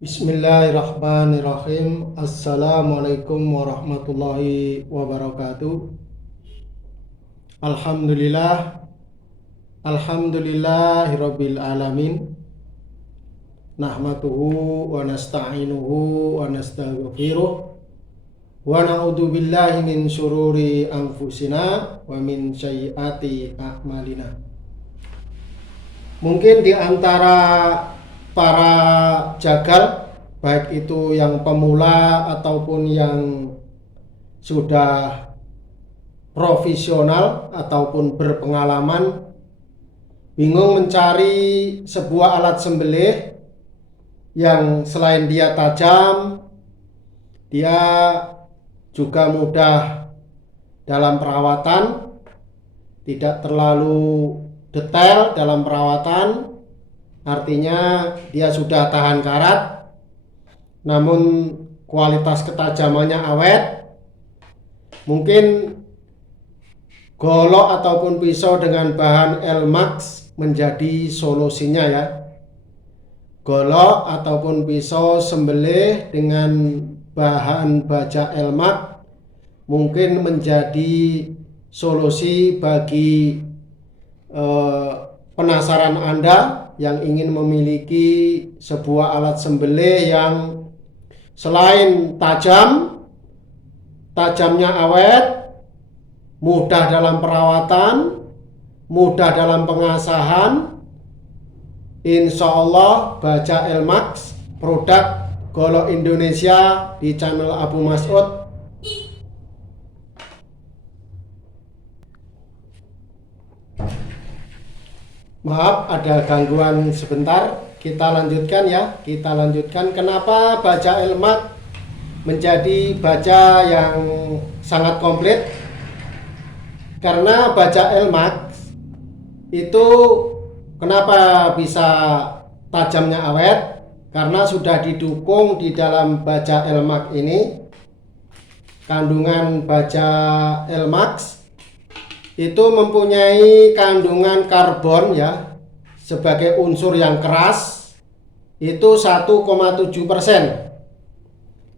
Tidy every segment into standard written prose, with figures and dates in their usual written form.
Bismillahirrahmanirrahim. Assalamualaikum warahmatullahi wabarakatuh. Alhamdulillah. Alhamdulillahirabbil alamin. Nahmaduhu wa nasta'inuhu wa nastaghfiruh. Wa na'udzu billahi min syururi anfusina wa min sayyiati a'malina. Mungkin di antara para jagal, baik itu yang pemula ataupun yang sudah profesional ataupun berpengalaman, bingung mencari sebuah alat sembelih yang selain dia tajam, dia juga mudah dalam perawatan, tidak terlalu detail dalam perawatan. Artinya dia sudah tahan karat, namun kualitas ketajamannya awet. Mungkin golok ataupun pisau dengan bahan Elmax menjadi solusinya ya. Golok ataupun pisau sembelih dengan bahan baja Elmax mungkin menjadi solusi bagi penasaran Anda yang ingin memiliki sebuah alat sembelih yang selain tajamnya awet, mudah dalam perawatan, mudah dalam pengasahan. Insya Allah baja Elmax, produk golok Indonesia di channel Abu Mas'ud. Maaf, ada gangguan sebentar. Kita lanjutkan ya. Kita lanjutkan. Kenapa baja Elmax menjadi baja yang sangat komplit? Karena baja Elmax itu kenapa bisa tajamnya awet? Karena sudah didukung di dalam baja Elmax ini. Kandungan baja Elmax itu mempunyai kandungan karbon ya sebagai unsur yang keras itu 1,7%.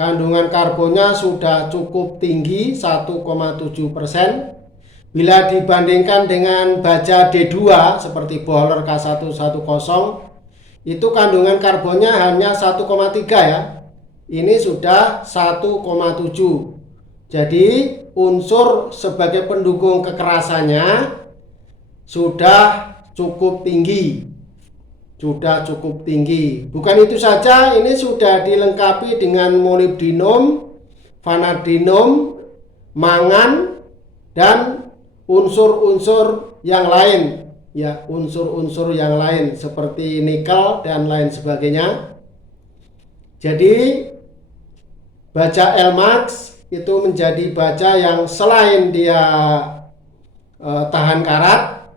Kandungan karbonnya sudah cukup tinggi 1,7%. Bila dibandingkan dengan baja D2 seperti Bohler K110 itu kandungan karbonnya hanya 1,3 ya. Ini sudah 1,7. Jadi unsur sebagai pendukung kekerasannya sudah cukup tinggi. Bukan itu saja, ini sudah dilengkapi dengan molybdenum, vanadium, mangan, dan unsur-unsur yang lain. Ya, unsur-unsur yang lain seperti nikel dan lain sebagainya. Jadi baja Elmax itu menjadi baja yang selain dia tahan karat,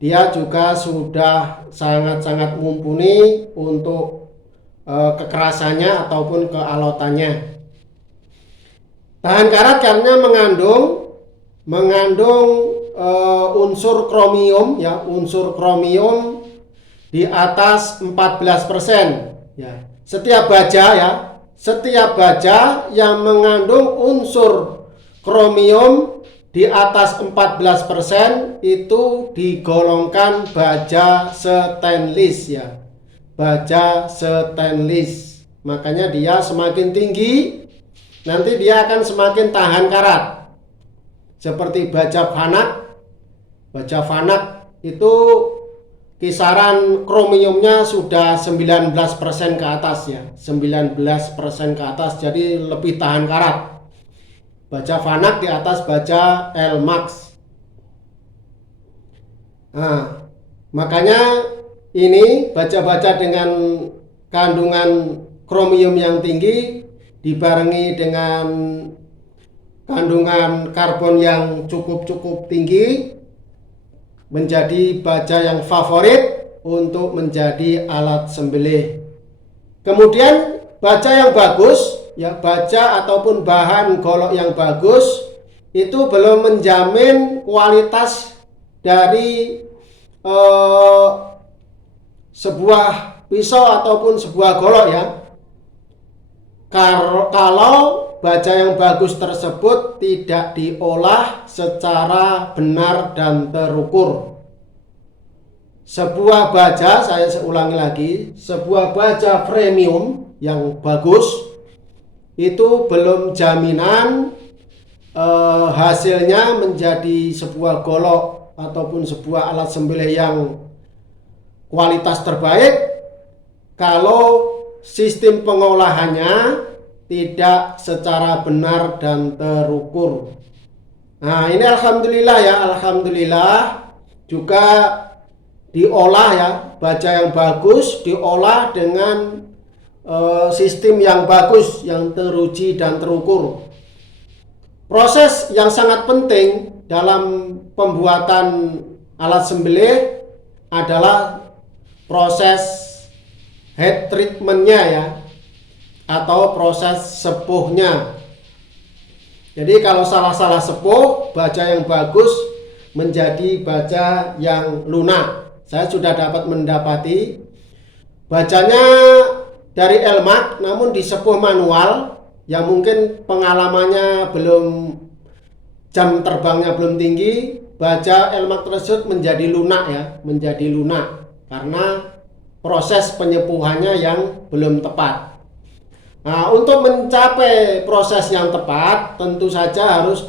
dia juga sudah sangat-sangat mumpuni untuk kekerasannya ataupun kealotannya. Tahan karat karena mengandung unsur kromium ya, unsur kromium di atas 14% ya. Setiap baja yang mengandung unsur kromium di atas 14% itu digolongkan baja stainless ya. Baja stainless. Makanya dia semakin tinggi, nanti dia akan semakin tahan karat. Seperti baja Vanak. Baja Vanak itu kisaran kromiumnya sudah 19% ke atas ya, 19% ke atas, jadi lebih tahan karat. Baja Vanak di atas baja Elmax. Nah, makanya ini baja-baja dengan kandungan kromium yang tinggi dibarengi dengan kandungan karbon yang cukup tinggi menjadi baja yang favorit untuk menjadi alat sembelih. Kemudian baja yang bagus ya, baja ataupun bahan golok yang bagus itu belum menjamin kualitas dari sebuah pisau ataupun sebuah golok ya. kalau baja yang bagus tersebut tidak diolah secara benar dan terukur. Sebuah baja, saya ulangi lagi, sebuah baja premium yang bagus itu belum jaminan hasilnya menjadi sebuah golok ataupun sebuah alat sembelih yang kualitas terbaik kalau sistem pengolahannya tidak secara benar dan terukur. Nah, ini alhamdulillah ya, alhamdulillah juga diolah ya, baja yang bagus diolah dengan sistem yang bagus, yang teruji dan terukur. Proses yang sangat penting dalam pembuatan alat sembelih adalah proses head treatmentnya ya, atau proses sepuhnya. Jadi kalau salah-salah sepuh, baja yang bagus menjadi baja yang lunak. Saya sudah dapat mendapati bajanya dari Elmac namun disepuh manual yang mungkin pengalamannya belum, jam terbangnya belum tinggi, baja Elmac tersebut menjadi lunak ya, menjadi lunak karena proses penyepuhannya yang belum tepat. Nah, untuk mencapai proses yang tepat tentu saja harus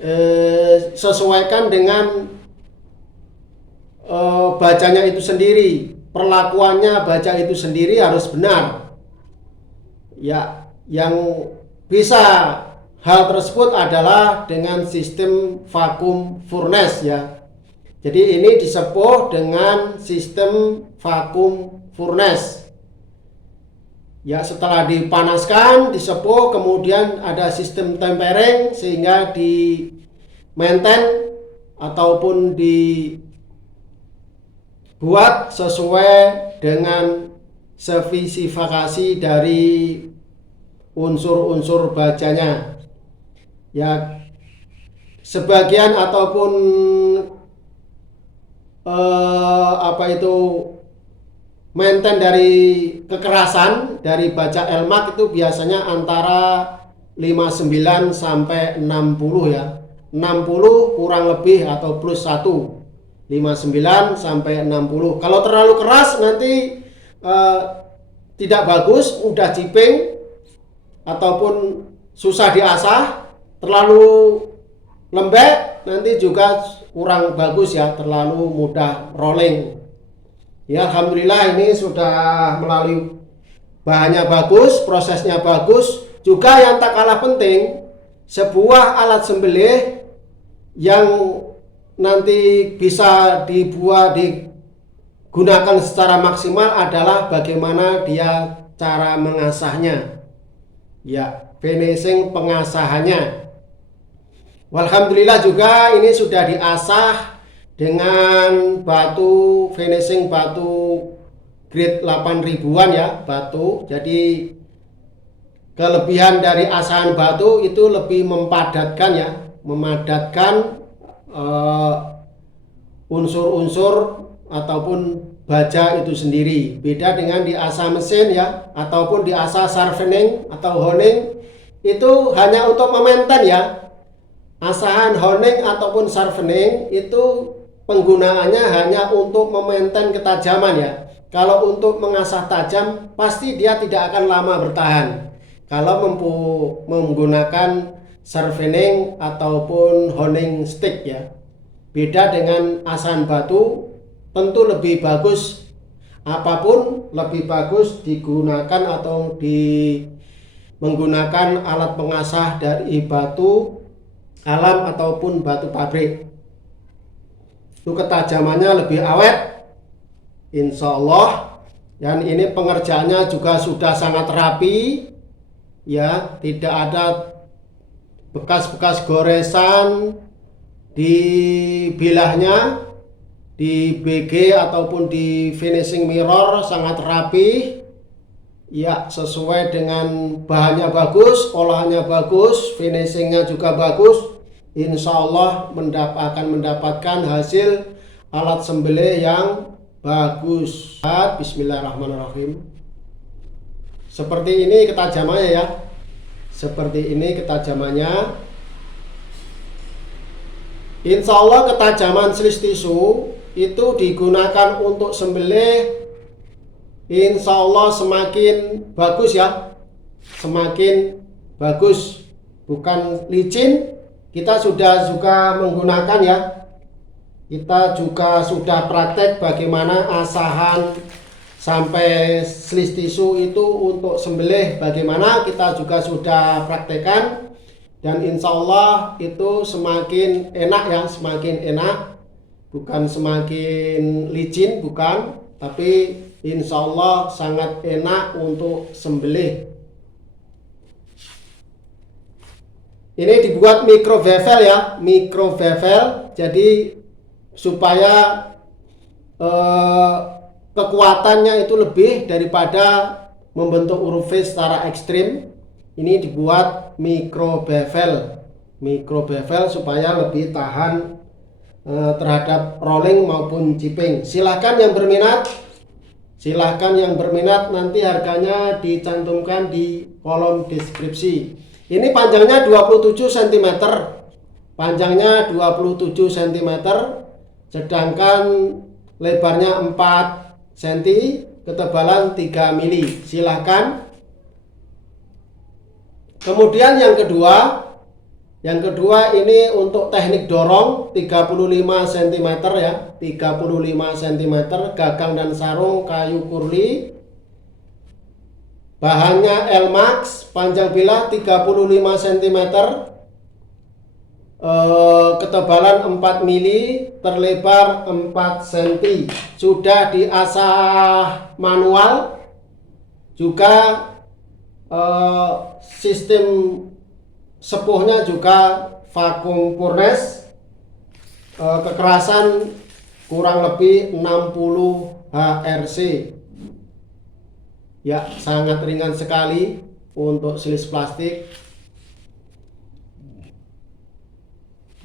disesuaikan dengan bajanya itu sendiri. Perlakuannya baja itu sendiri harus benar. Ya, yang bisa hal tersebut adalah dengan sistem vakum furnace ya. Jadi ini disepuh dengan sistem vakum furnace. Ya, setelah dipanaskan, disepuh, kemudian ada sistem tempering sehingga di maintain ataupun dibuat sesuai dengan spesifikasi dari unsur-unsur bajanya. Ya, sebagian ataupun maintain dari kekerasan dari baja Elmac itu biasanya antara 59 sampai 60 ya. 60 kurang lebih atau plus 1. 59 sampai 60. Kalau terlalu keras nanti tidak bagus, mudah jiping ataupun susah diasah. Terlalu lembek nanti juga kurang bagus ya, terlalu mudah rolling. Ya, alhamdulillah ini sudah melalui bahannya bagus, prosesnya bagus. Juga yang tak kalah penting, sebuah alat sembelih yang nanti bisa digunakan secara maksimal adalah bagaimana dia cara mengasahnya. Ya, finishing pengasahannya. Alhamdulillah juga ini sudah diasah dengan batu finishing, batu grade 8000-an ya, batu. Jadi kelebihan dari asahan batu itu lebih mempadatkan ya, memadatkan unsur-unsur ataupun baja itu sendiri. Beda dengan diasah mesin ya, ataupun diasah sharpening atau honing, itu hanya untuk memaintain ya. Asahan honing ataupun sharpening itu penggunaannya hanya untuk memaintain ketajaman ya. Kalau untuk mengasah tajam pasti dia tidak akan lama bertahan. Kalau menggunakan sharpening ataupun honing stick ya. Beda dengan asahan batu, tentu lebih bagus, apapun lebih bagus digunakan atau menggunakan alat pengasah dari batu alam ataupun batu pabrik. Itu ketajamannya lebih awet, insya Allah. Dan ini pengerjaannya juga sudah sangat rapi ya, tidak ada bekas-bekas goresan di bilahnya, di BG ataupun di finishing mirror sangat rapi ya, sesuai dengan bahannya bagus, olahannya bagus, finishingnya juga bagus. Insya Allah akan mendapatkan hasil alat sembelih yang bagus. Bismillahirrahmanirrahim. Seperti ini ketajamannya ya. Seperti ini ketajamannya. Insya Allah ketajaman slis tisu itu digunakan untuk sembelih, insya Allah semakin bagus ya, semakin bagus, bukan licin. Kita sudah juga menggunakan ya, kita juga sudah praktek bagaimana asahan sampai slis tisu itu untuk sembelih, bagaimana kita juga sudah praktekkan. Dan insya Allah itu semakin enak ya, semakin enak, bukan semakin licin, bukan, tapi insya Allah sangat enak untuk sembelih. Ini dibuat micro bevel ya, micro bevel, jadi supaya kekuatannya itu lebih daripada membentuk huruf V secara ekstrim. Ini dibuat micro bevel supaya lebih tahan terhadap rolling maupun chipping. Silahkan yang berminat, nanti harganya dicantumkan di kolom deskripsi. Ini panjangnya 27 cm, panjangnya 27 cm, sedangkan lebarnya 4 cm, ketebalan 3 mili. Silahkan. Kemudian yang kedua ini untuk teknik dorong 35 cm ya, 35 cm, gagang dan sarung kayu kurli. Bahannya Elmax, panjang bilah 35 cm, ketebalan 4 mili, terlebar 4 cm. Sudah diasah manual, juga sistem sepuhnya juga vakum furnace, kekerasan kurang lebih 60 HRC ya, sangat ringan sekali untuk slis plastik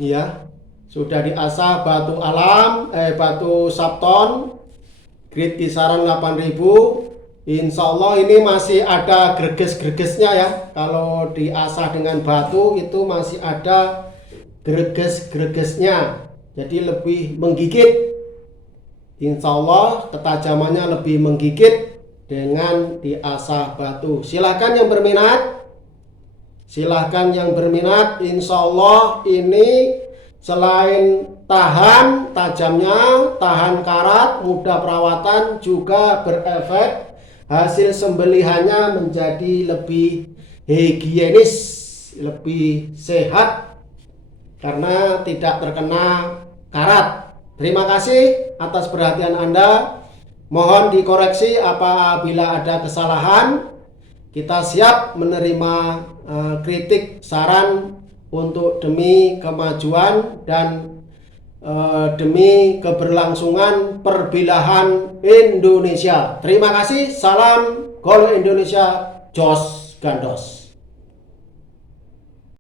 ya. Sudah diasah batu alam, batu Sapton, grade kisaran 8000. Insya Allah ini masih ada greges-gregesnya ya. Kalau diasah dengan batu itu masih ada greges-gregesnya, jadi lebih menggigit. Insya Allah ketajamannya lebih menggigit dengan diasah batu. Silahkan yang berminat, insya Allah ini selain tahan tajamnya, tahan karat, mudah perawatan, juga berefek. Hasil sembelihannya menjadi lebih higienis, lebih sehat karena tidak terkena karat. Terima kasih atas perhatian Anda. Mohon dikoreksi apabila ada kesalahan. Kita siap menerima kritik, saran untuk demi kemajuan dan demi keberlangsungan perbilahan Indonesia. Terima kasih. Salam Gol Indonesia, Jos Gandos.